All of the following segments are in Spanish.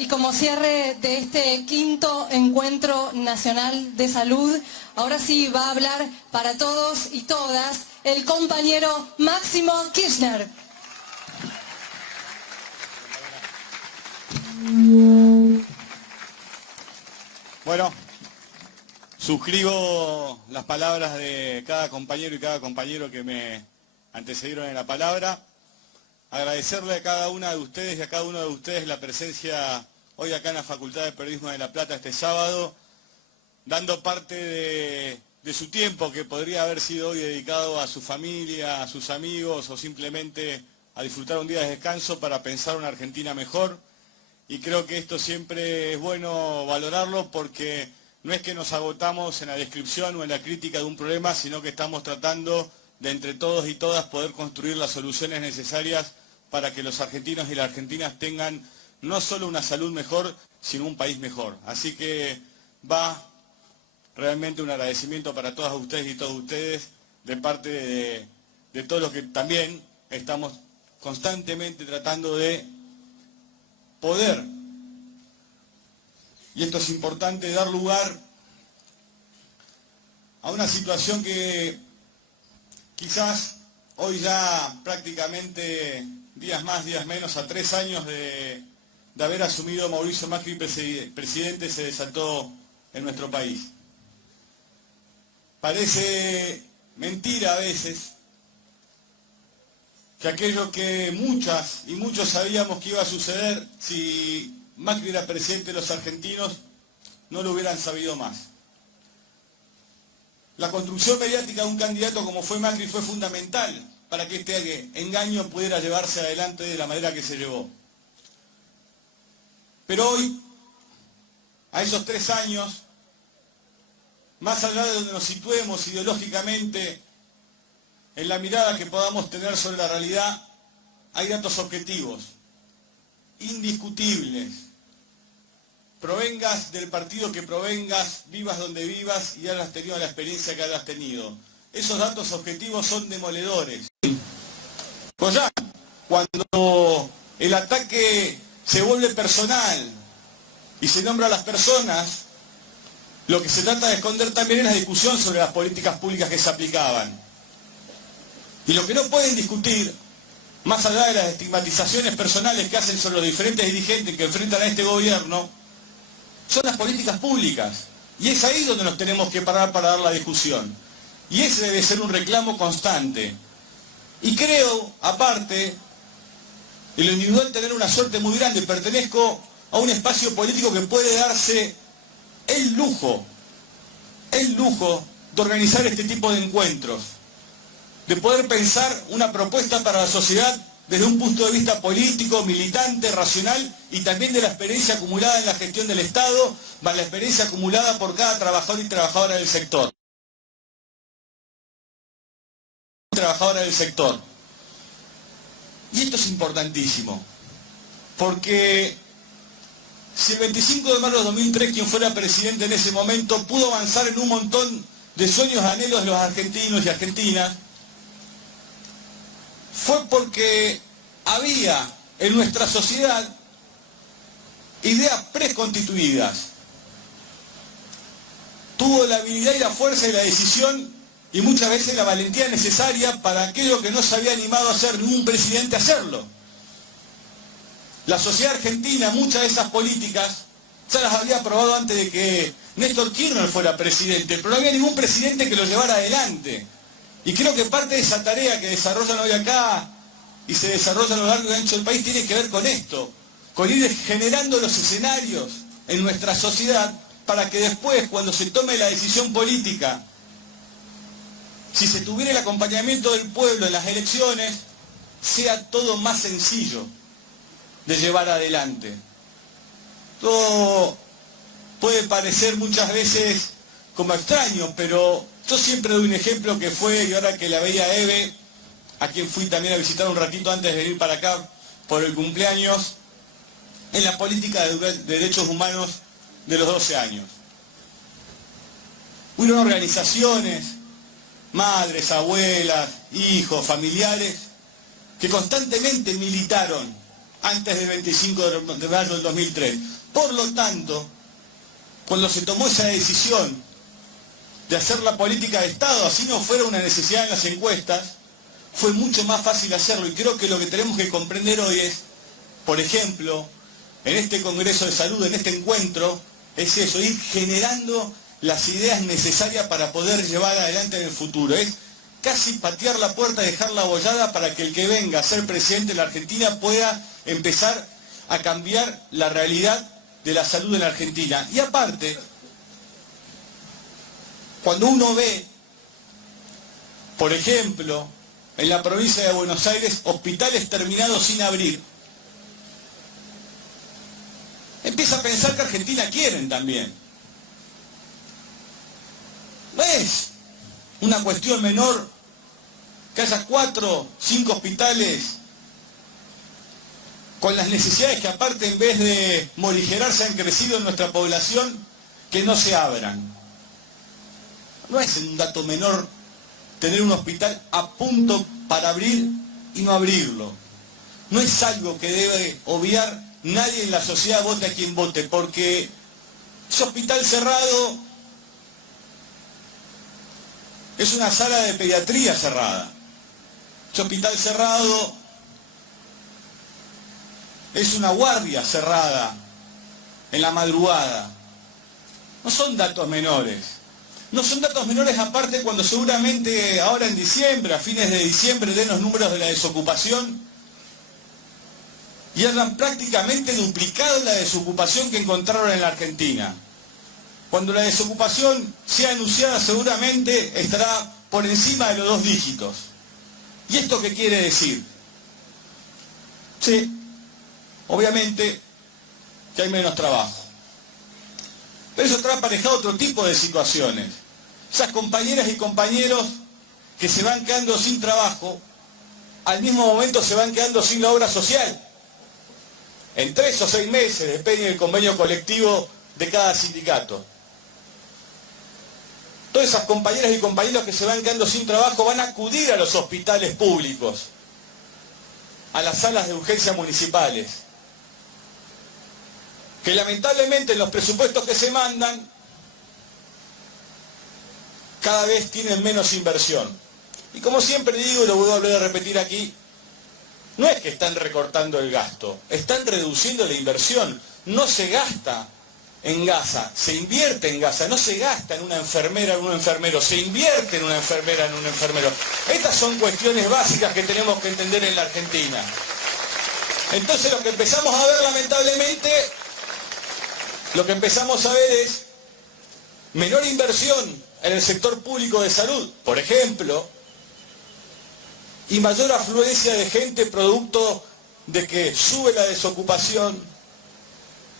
Y como cierre de este quinto encuentro nacional de salud, ahora sí va a hablar para todos y todas el compañero Máximo Kirchner. Bueno, suscribo las palabras de cada compañero y cada compañero que me antecedieron en la palabra. Agradecerle a cada una de ustedes y a cada uno de ustedes la presencia hoy acá en la Facultad de Periodismo de La Plata este sábado, dando parte de su tiempo que podría haber sido hoy dedicado a su familia, a sus amigos o simplemente a disfrutar un día de descanso para pensar una Argentina mejor. Y creo que esto siempre es bueno valorarlo porque no es que nos agotamos en la descripción o en la crítica de un problema, sino que estamos tratando de entre todos y todas poder construir las soluciones necesarias para que los argentinos y las argentinas tengan no solo una salud mejor, sino un país mejor. Así que va realmente un agradecimiento para todas ustedes y todos ustedes de parte de todos los que también estamos constantemente tratando de poder, y esto es importante, dar lugar a una situación que quizás hoy ya prácticamente días más, días menos, a 3 años de haber asumido Mauricio Macri presidente, se desató en nuestro país. Parece mentira a veces que aquello que muchas y muchos sabíamos que iba a suceder si Macri era presidente de los argentinos, no lo hubieran sabido más. La construcción mediática de un candidato como fue Macri fue fundamental para que este engaño pudiera llevarse adelante de la manera que se llevó. Pero hoy, a esos 3 años, más allá de donde nos situemos ideológicamente, en la mirada que podamos tener sobre la realidad, hay datos objetivos, indiscutibles. Provengas del partido que provengas, vivas donde vivas y hayas tenido la experiencia que hayas tenido. Esos datos objetivos son demoledores. Pues ya, cuando el ataque se vuelve personal y se nombra a las personas, lo que se trata de esconder también es la discusión sobre las políticas públicas que se aplicaban. Y lo que no pueden discutir, más allá de las estigmatizaciones personales que hacen sobre los diferentes dirigentes que enfrentan a este gobierno, son las políticas públicas. Y es ahí donde nos tenemos que parar para dar la discusión. Y ese debe ser un reclamo constante. Y creo, aparte, en lo individual tener una suerte muy grande. Pertenezco a un espacio político que puede darse el lujo de organizar este tipo de encuentros, de poder pensar una propuesta para la sociedad desde un punto de vista político, militante, racional y también de la experiencia acumulada en la gestión del Estado, más la experiencia acumulada por cada trabajador y trabajadora del sector. Y esto es importantísimo, porque si el 25 de marzo de 2003 quien fuera presidente en ese momento pudo avanzar en un montón de sueños, anhelos de los argentinos y argentinas, fue porque había en nuestra sociedad ideas preconstituidas. Tuvo la habilidad y la fuerza y la decisión y muchas veces la valentía necesaria para aquello que no se había animado a hacer ningún presidente a hacerlo. La sociedad argentina, muchas de esas políticas, ya las había aprobado antes de que Néstor Kirchner fuera presidente, pero no había ningún presidente que lo llevara adelante. Y creo que parte de esa tarea que desarrollan hoy acá y se desarrolla a lo largo y ancho del país tiene que ver con esto, con ir generando los escenarios en nuestra sociedad para que después, cuando se tome la decisión política, si se tuviera el acompañamiento del pueblo en las elecciones, sea todo más sencillo de llevar adelante. Todo puede parecer muchas veces como extraño, pero yo siempre doy un ejemplo que fue, y ahora que la veía Eve, a quien fui también a visitar un ratito antes de venir para acá por el cumpleaños, en la política de derechos humanos de los 12 años. Hubieron organizaciones, madres, abuelas, hijos, familiares, que constantemente militaron antes del 25 de mayo del 2003. Por lo tanto, cuando se tomó esa decisión de hacer la política de Estado, así no fuera una necesidad en las encuestas, fue mucho más fácil hacerlo. Y creo que lo que tenemos que comprender hoy es, por ejemplo, en este Congreso de Salud, en este encuentro, es eso, ir generando las ideas necesarias para poder llevar adelante en el futuro. Es casi patear la puerta y dejarla abollada para que el que venga a ser presidente de la Argentina pueda empezar a cambiar la realidad de la salud en la Argentina. Y aparte, cuando uno ve, por ejemplo, en la provincia de Buenos Aires, hospitales terminados sin abrir, empieza a pensar que Argentina quieren también. No es una cuestión menor que haya 4, 5 hospitales con las necesidades que aparte en vez de morigerarse han crecido en nuestra población, que no se abran. No es un dato menor tener un hospital a punto para abrir y no abrirlo. No es algo que debe obviar nadie en la sociedad, vote a quien vote, porque ese hospital cerrado es una sala de pediatría cerrada. Ese hospital cerrado es una guardia cerrada en la madrugada. No son datos menores. No son datos menores aparte cuando seguramente ahora en diciembre, a fines de diciembre, den los números de la desocupación y hayan prácticamente duplicado la desocupación que encontraron en la Argentina. Cuando la desocupación sea anunciada seguramente estará por encima de los 2 dígitos. ¿Y esto qué quiere decir? Sí, obviamente que hay menos trabajo. Pero eso trae aparejado otro tipo de situaciones. Esas compañeras y compañeros que se van quedando sin trabajo, al mismo momento se van quedando sin la obra social. En 3 o 6 meses, depende del convenio colectivo de cada sindicato. Todas esas compañeras y compañeros que se van quedando sin trabajo van a acudir a los hospitales públicos, a las salas de urgencia municipales, que lamentablemente en los presupuestos que se mandan cada vez tienen menos inversión. Y como siempre digo, y lo voy a volver a repetir aquí, no es que están recortando el gasto, están reduciendo la inversión. No se gasta en gasa, se invierte en gasa, no se gasta en una enfermera, en un enfermero, se invierte en una enfermera, en un enfermero. Estas son cuestiones básicas que tenemos que entender en la Argentina. Entonces lo que empezamos a ver lamentablemente, lo que empezamos a ver es menor inversión en el sector público de salud, por ejemplo, y mayor afluencia de gente producto de que sube la desocupación,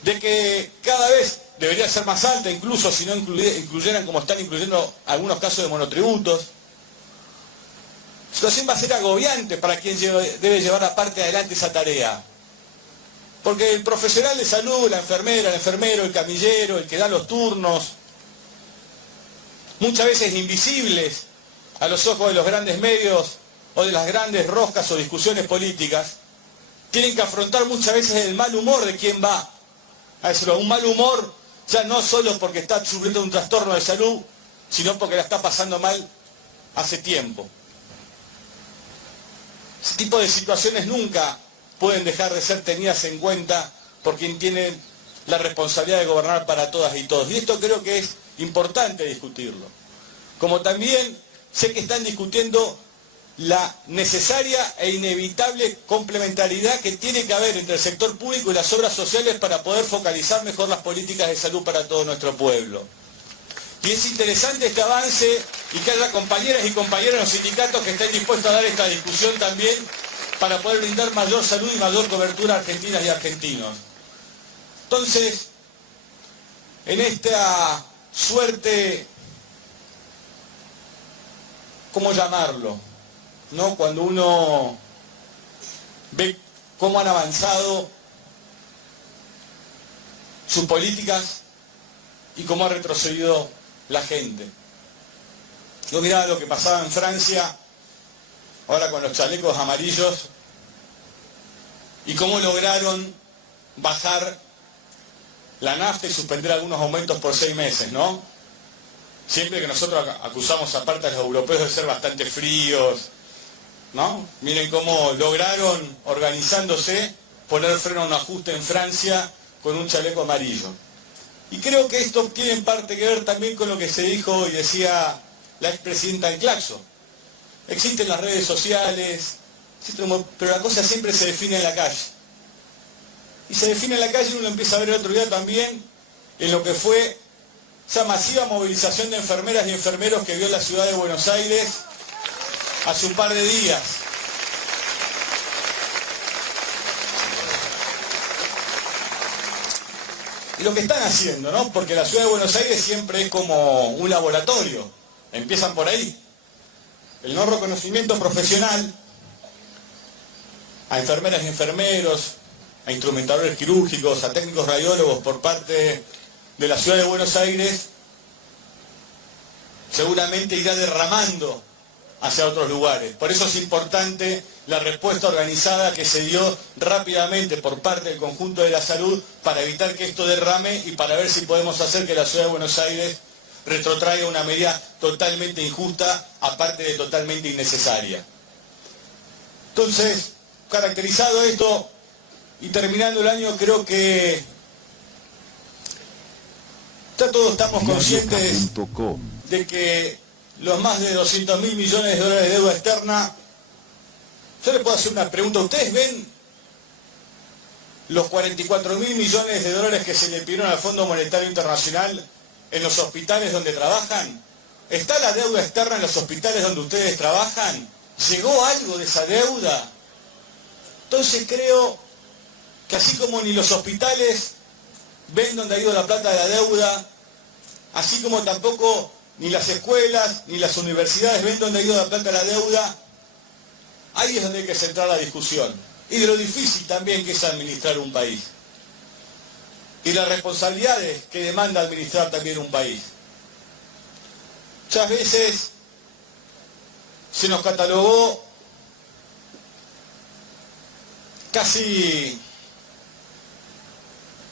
de que cada vez debería ser más alta, incluso si no incluyeran como están incluyendo algunos casos de monotributos. La situación va a ser agobiante para quien debe llevar aparte adelante esa tarea. Porque el profesional de salud, la enfermera, el enfermero, el camillero, el que da los turnos, muchas veces invisibles a los ojos de los grandes medios o de las grandes roscas o discusiones políticas, tienen que afrontar muchas veces el mal humor de quien va a decirlo. Un mal humor ya no solo porque está sufriendo un trastorno de salud, sino porque la está pasando mal hace tiempo. Ese tipo de situaciones nunca pueden dejar de ser tenidas en cuenta por quien tiene la responsabilidad de gobernar para todas y todos. Y esto creo que es importante discutirlo. Como también sé que están discutiendo la necesaria e inevitable complementariedad que tiene que haber entre el sector público y las obras sociales para poder focalizar mejor las políticas de salud para todo nuestro pueblo. Y es interesante este avance y que haya compañeras y compañeros en los sindicatos que estén dispuestos a dar esta discusión también para poder brindar mayor salud y mayor cobertura a argentinas y argentinos. Entonces, en esta suerte, ¿cómo llamarlo?, ¿no?, cuando uno ve cómo han avanzado sus políticas y cómo ha retrocedido la gente. Yo miraba lo que pasaba en Francia, ahora con los chalecos amarillos, y cómo lograron bajar la nafta y suspender algunos aumentos por 6 meses, ¿no? Siempre que nosotros acusamos aparte a los europeos de ser bastante fríos, ¿no? Miren cómo lograron, organizándose, poner freno a un ajuste en Francia con un chaleco amarillo. Y creo que esto tiene en parte que ver también con lo que se dijo y decía la expresidenta del Claxo. Existen las redes sociales, pero la cosa siempre se define en la calle. Y se define en la calle y uno empieza a ver el otro día también en lo que fue esa masiva movilización de enfermeras y enfermeros que vio la ciudad de Buenos Aires hace un par de días. Y lo que están haciendo, ¿no? Porque la ciudad de Buenos Aires siempre es como un laboratorio. Empiezan por ahí. El no reconocimiento profesional a enfermeras y enfermeros, a instrumentadores quirúrgicos, a técnicos radiólogos por parte de la ciudad de Buenos Aires, seguramente irá derramando hacia otros lugares. Por eso es importante la respuesta organizada que se dio rápidamente por parte del conjunto de la salud para evitar que esto derrame y para ver si podemos hacer que la ciudad de Buenos Aires retrotraiga una medida totalmente injusta, aparte de totalmente innecesaria. Entonces, caracterizado esto y terminando el año, creo que ya todos estamos conscientes de que los más de 200.000 millones de dólares de deuda externa, yo les puedo hacer una pregunta. ¿Ustedes ven los 44.000 millones de dólares que se le pidieron al Fondo Monetario Internacional en los hospitales donde trabajan? ¿Está la deuda externa en los hospitales donde ustedes trabajan? ¿Llegó algo de esa deuda? Entonces creo que así como ni los hospitales ven dónde ha ido la plata de la deuda, así como tampoco ni las escuelas ni las universidades ven dónde ha ido la plata de la deuda, ahí es donde hay que centrar la discusión. Y de lo difícil también que es administrar un país. Y las responsabilidades que demanda administrar también un país. Muchas veces se nos catalogó casi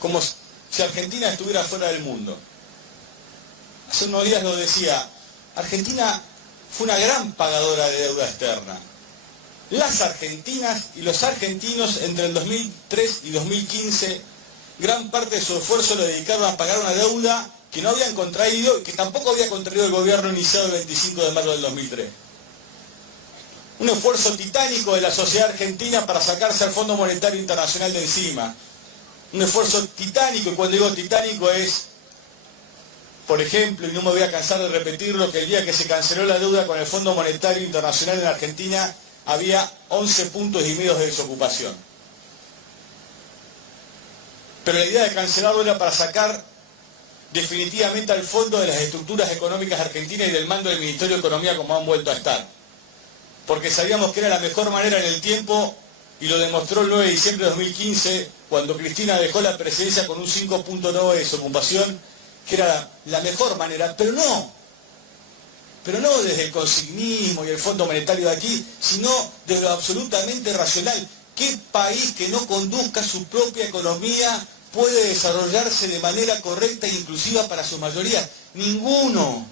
como si Argentina estuviera fuera del mundo. Hace unos días lo decía, Argentina fue una gran pagadora de deuda externa. Las argentinas y los argentinos entre el 2003 y 2015, gran parte de su esfuerzo lo dedicaron a pagar una deuda que no habían contraído y que tampoco había contraído el gobierno iniciado el 25 de marzo del 2003. Un esfuerzo titánico de la sociedad argentina para sacarse al Fondo Monetario Internacional de encima. Un esfuerzo titánico, y cuando digo titánico es, por ejemplo, y no me voy a cansar de repetirlo, que el día que se canceló la deuda con el Fondo Monetario Internacional en Argentina, había 11,5 puntos de desocupación. Pero la idea de cancelarlo era para sacar definitivamente al fondo de las estructuras económicas argentinas y del mando del Ministerio de Economía como han vuelto a estar. Porque sabíamos que era la mejor manera en el tiempo, y lo demostró el 9 de diciembre de 2015, cuando Cristina dejó la presidencia con un 5,9 de desocupación, que era la mejor manera, pero no desde el consignismo y el Fondo Monetario de aquí, sino de lo absolutamente racional. ¿Qué país que no conduzca su propia economía puede desarrollarse de manera correcta e inclusiva para su mayoría? Ninguno.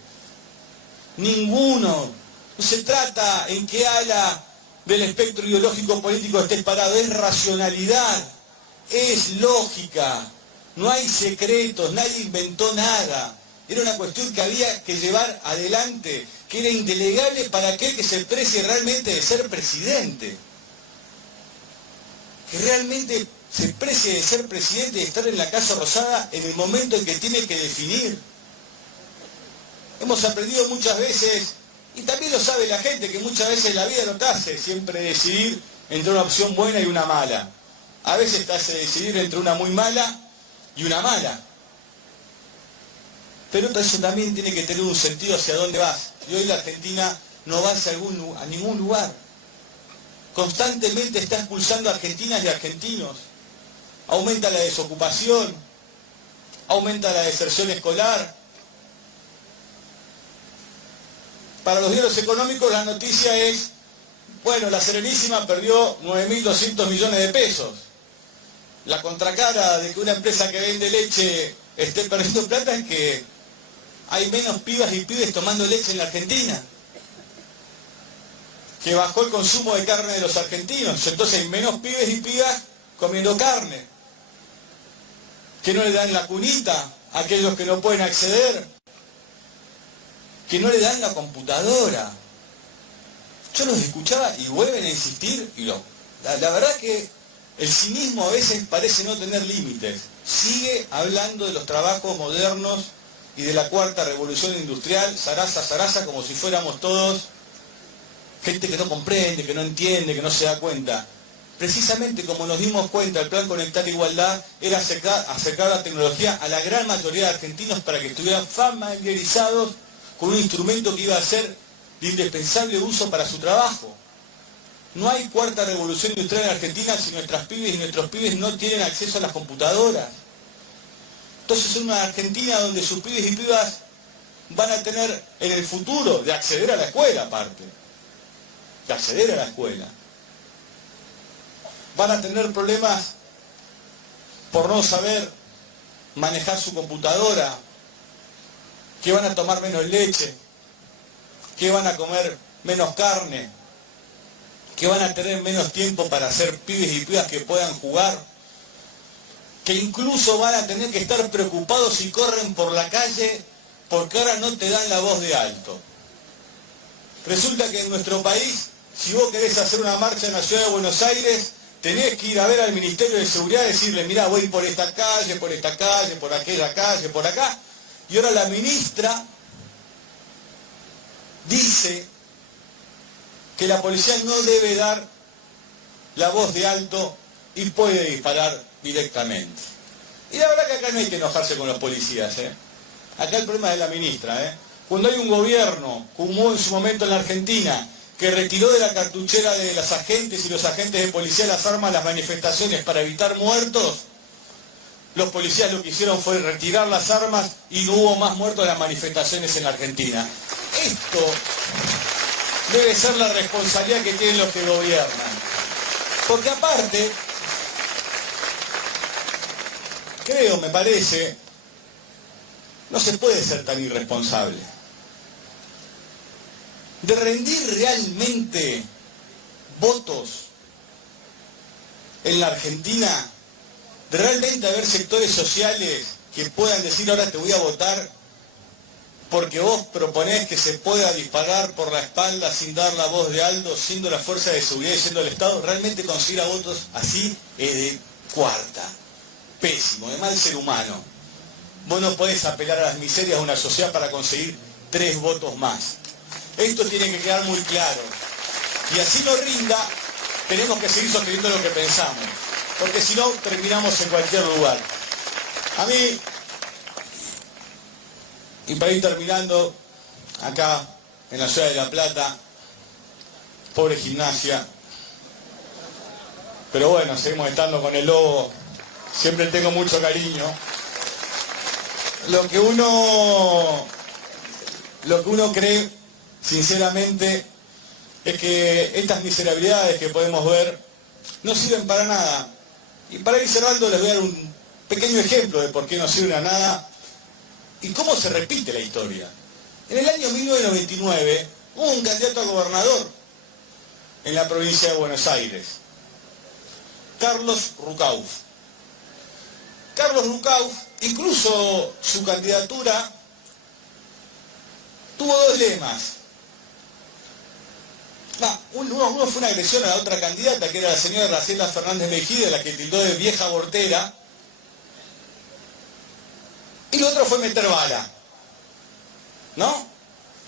No se trata en qué ala del espectro ideológico político estés parado, es racionalidad, es lógica, no hay secretos, nadie inventó nada. Era una cuestión que había que llevar adelante, que era indelegable para aquel que se precie realmente de ser presidente. Que realmente se precie de ser presidente y de estar en la Casa Rosada en el momento en que tiene que definir. Hemos aprendido muchas veces, y también lo sabe la gente, que muchas veces la vida no te hace siempre decidir entre una opción buena y una mala. A veces te hace decidir entre una muy mala y una mala. Pero eso también tiene que tener un sentido hacia dónde vas. Y hoy la Argentina no va hacia a ningún lugar. Constantemente está expulsando a argentinas y argentinos. Aumenta la desocupación, aumenta la deserción escolar. Para los diarios económicos la noticia es, bueno, la Serenísima perdió 9.200 millones de pesos. la contracara de que una empresa que vende leche esté perdiendo plata es que hay menos pibas y pibes tomando leche en la Argentina. Que bajó el consumo de carne de los argentinos, entonces hay menos pibes y pibas comiendo carne. Que no le dan la cunita a aquellos que no pueden acceder. Que no le dan la computadora. Yo los escuchaba y vuelven a insistir y la verdad que el cinismo a veces parece no tener límites. Sigue hablando de los trabajos modernos y de la cuarta revolución industrial, zaraza, zaraza, como si fuéramos todos gente que no comprende, que no entiende, que no se da cuenta. Precisamente como nos dimos cuenta, el Plan Conectar Igualdad era acercar la tecnología a la gran mayoría de argentinos para que estuvieran familiarizados con un instrumento que iba a ser de indispensable uso para su trabajo. No hay cuarta revolución industrial en Argentina si nuestras pibes y nuestros pibes no tienen acceso a las computadoras. Entonces es una Argentina donde sus pibes y pibas van a tener en el futuro de acceder a la escuela aparte. De acceder a la escuela. Van a tener problemas por no saber manejar su computadora, que van a tomar menos leche, que van a comer menos carne, que van a tener menos tiempo para hacer pibes y pibas que puedan jugar, que incluso van a tener que estar preocupados si corren por la calle porque ahora no te dan la voz de alto. Resulta que en nuestro país, si vos querés hacer una marcha en la ciudad de Buenos Aires, tenés que ir a ver al Ministerio de Seguridad y decirle, mirá, voy por esta calle, por aquella calle, por acá. Y ahora la ministra dice que la policía no debe dar la voz de alto y puede disparar directamente. Y la verdad que acá no hay que enojarse con los policías, ¿eh? Acá el problema es de la ministra, ¿eh? Cuando hay un gobierno, como hubo en su momento en la Argentina, que retiró de la cartuchera de las agentes y los agentes de policía las armas a las manifestaciones para evitar muertos, los policías lo que hicieron fue retirar las armas y no hubo más muertos en las manifestaciones en la Argentina. Esto debe ser la responsabilidad que tienen los que gobiernan. Porque aparte, creo, me parece, no se puede ser tan irresponsable. De rendir realmente votos en la Argentina, de realmente haber sectores sociales que puedan decir ahora te voy a votar porque vos proponés que se pueda disparar por la espalda sin dar la voz de alto, siendo la fuerza de seguridad y siendo el Estado, realmente consiga votos así de cuarta, pésimo, de mal ser humano. Vos no podés apelar a las miserias de una sociedad para conseguir 3 votos más. Esto tiene que quedar muy claro. Y así no rinda, tenemos que seguir sosteniendo lo que pensamos. Porque si no, terminamos en cualquier lugar. A mí, y para ir terminando, acá, en la ciudad de La Plata, pobre Gimnasia. Pero bueno, seguimos estando con el Lobo. Siempre tengo mucho cariño. Lo que uno cree, sinceramente, es que estas miserabilidades que podemos ver no sirven para nada. Y para ir cerrando les voy a dar un pequeño ejemplo de por qué no sirven a nada y cómo se repite la historia. En el año 1999 hubo un candidato a gobernador en la provincia de Buenos Aires, Carlos Rucauf. Carlos Rucauf, incluso su candidatura tuvo 2 lemas. Uno fue una agresión a la otra candidata, que era la señora Graciela Fernández Mejía, la que tildó de vieja abortera. Y lo otro fue meter bala. ¿No?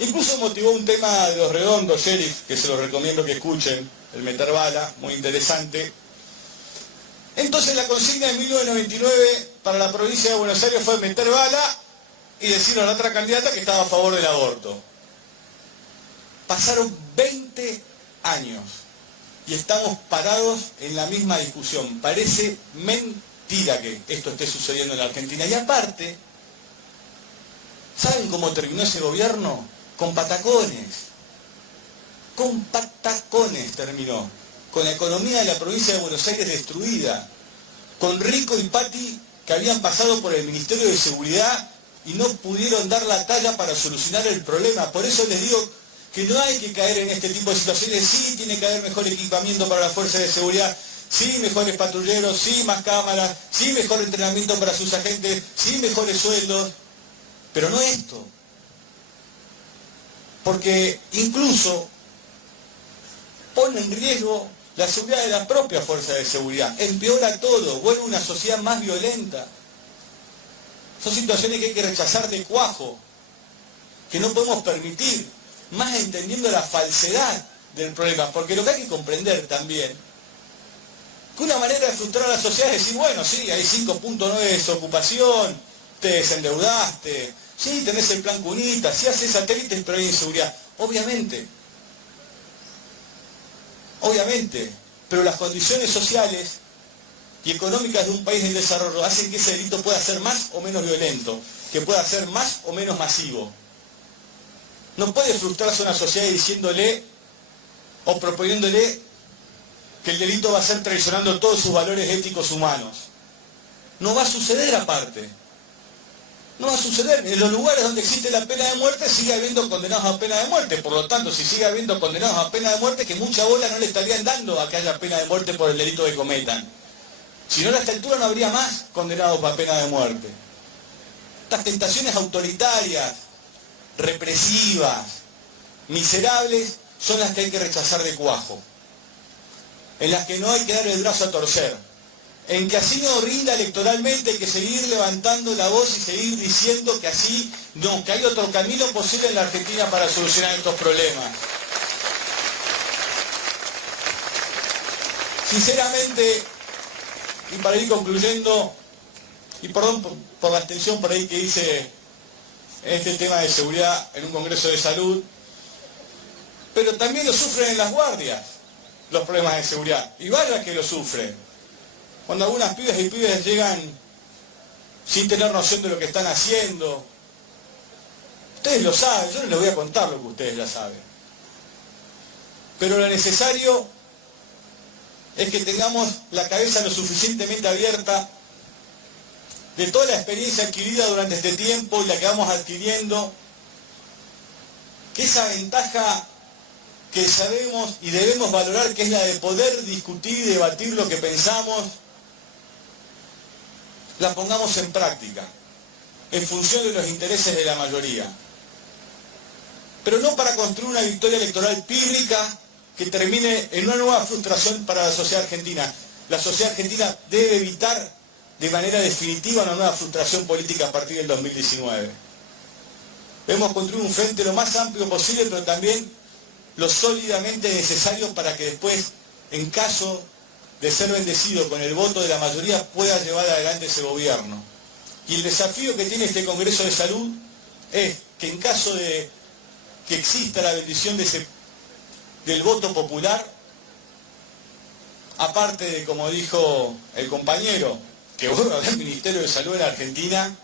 Incluso motivó un tema de Los Redondos, Sheriff, que se los recomiendo que escuchen, el meter bala, muy interesante. Entonces la consigna de 1999 para la provincia de Buenos Aires fue meter bala y decirle a la otra candidata que estaba a favor del aborto. Pasaron 20 años y estamos parados en la misma discusión. Parece mentira que esto esté sucediendo en la Argentina. Y aparte, ¿saben cómo terminó ese gobierno? Con patacones. Con patacones terminó. Con la economía de la provincia de Buenos Aires destruida. con Rico y Patti, que habían pasado por el Ministerio de Seguridad y no pudieron dar la talla para solucionar el problema. Por eso les digo que no hay que caer en este tipo de situaciones. Sí, tiene que haber mejor equipamiento para las fuerzas de seguridad, sí, mejores patrulleros, sí, más cámaras, sí, mejor entrenamiento para sus agentes, sí, mejores sueldos, pero no esto. Porque incluso pone en riesgo la seguridad de la propia fuerza de seguridad, empeora todo, vuelve una sociedad más violenta. Son situaciones que hay que rechazar de cuajo, que no podemos permitir, más entendiendo la falsedad del problema, porque lo que hay que comprender también, que una manera de frustrar a la sociedad es decir, bueno, sí, hay 5.9 de desocupación, te desendeudaste, sí, tenés el plan Cunita, sí haces satélites, pero hay inseguridad. Obviamente, pero las condiciones sociales y económicas de un país en desarrollo hacen que ese delito pueda ser más o menos violento, que pueda ser más o menos masivo. No puede frustrarse una sociedad diciéndole o proponiéndole que el delito va a ser traicionando todos sus valores éticos humanos. No va a suceder aparte. No va a suceder. En los lugares donde existe la pena de muerte sigue habiendo condenados a pena de muerte. Por lo tanto, si sigue habiendo condenados a pena de muerte, que mucha bola no le estarían dando a que haya pena de muerte por el delito que cometan. Si no, a esta altura no habría más condenados a pena de muerte. Estas tentaciones autoritarias, represivas, miserables, son las que hay que rechazar de cuajo. En las que no hay que dar el brazo a torcer. En que así no rinda electoralmente, hay que seguir levantando la voz y seguir diciendo que así no, que hay otro camino posible en la Argentina para solucionar estos problemas. Sinceramente, y para ir concluyendo, y perdón por la extensión por ahí que hice en este tema de seguridad en un congreso de salud, pero también lo sufren en las guardias los problemas de seguridad, y vaya que lo sufren. Cuando algunas pibas y pibes llegan sin tener noción de lo que están haciendo, ustedes lo saben, yo no les voy a contar lo que ustedes ya saben, pero lo necesario es que tengamos la cabeza lo suficientemente abierta de toda la experiencia adquirida durante este tiempo y la que vamos adquiriendo, que esa ventaja que sabemos y debemos valorar, que es la de poder discutir y debatir lo que pensamos, la pongamos en práctica, en función de los intereses de la mayoría. Pero no para construir una victoria electoral pírrica que termine en una nueva frustración para la sociedad argentina. La sociedad argentina debe evitar de manera definitiva una nueva frustración política a partir del 2019. Debemos construir un frente lo más amplio posible, pero también lo sólidamente necesario para que después, en caso de ser bendecido con el voto de la mayoría, pueda llevar adelante ese gobierno. Y el desafío que tiene este Congreso de Salud es que en caso de que exista la bendición del voto popular, aparte de, como dijo el compañero, que vuelva a haber Ministerio de Salud en Argentina,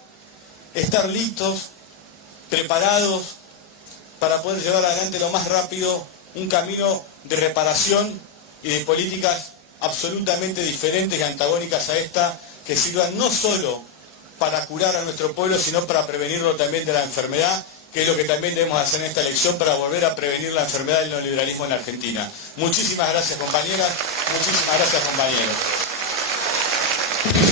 estar listos, preparados, para poder llevar adelante lo más rápido un camino de reparación y de políticas absolutamente diferentes y antagónicas a esta, que sirvan no solo para curar a nuestro pueblo, sino para prevenirlo también de la enfermedad, que es lo que también debemos hacer en esta elección para volver a prevenir la enfermedad del neoliberalismo en Argentina. Muchísimas gracias, compañeras, muchísimas gracias, compañeros.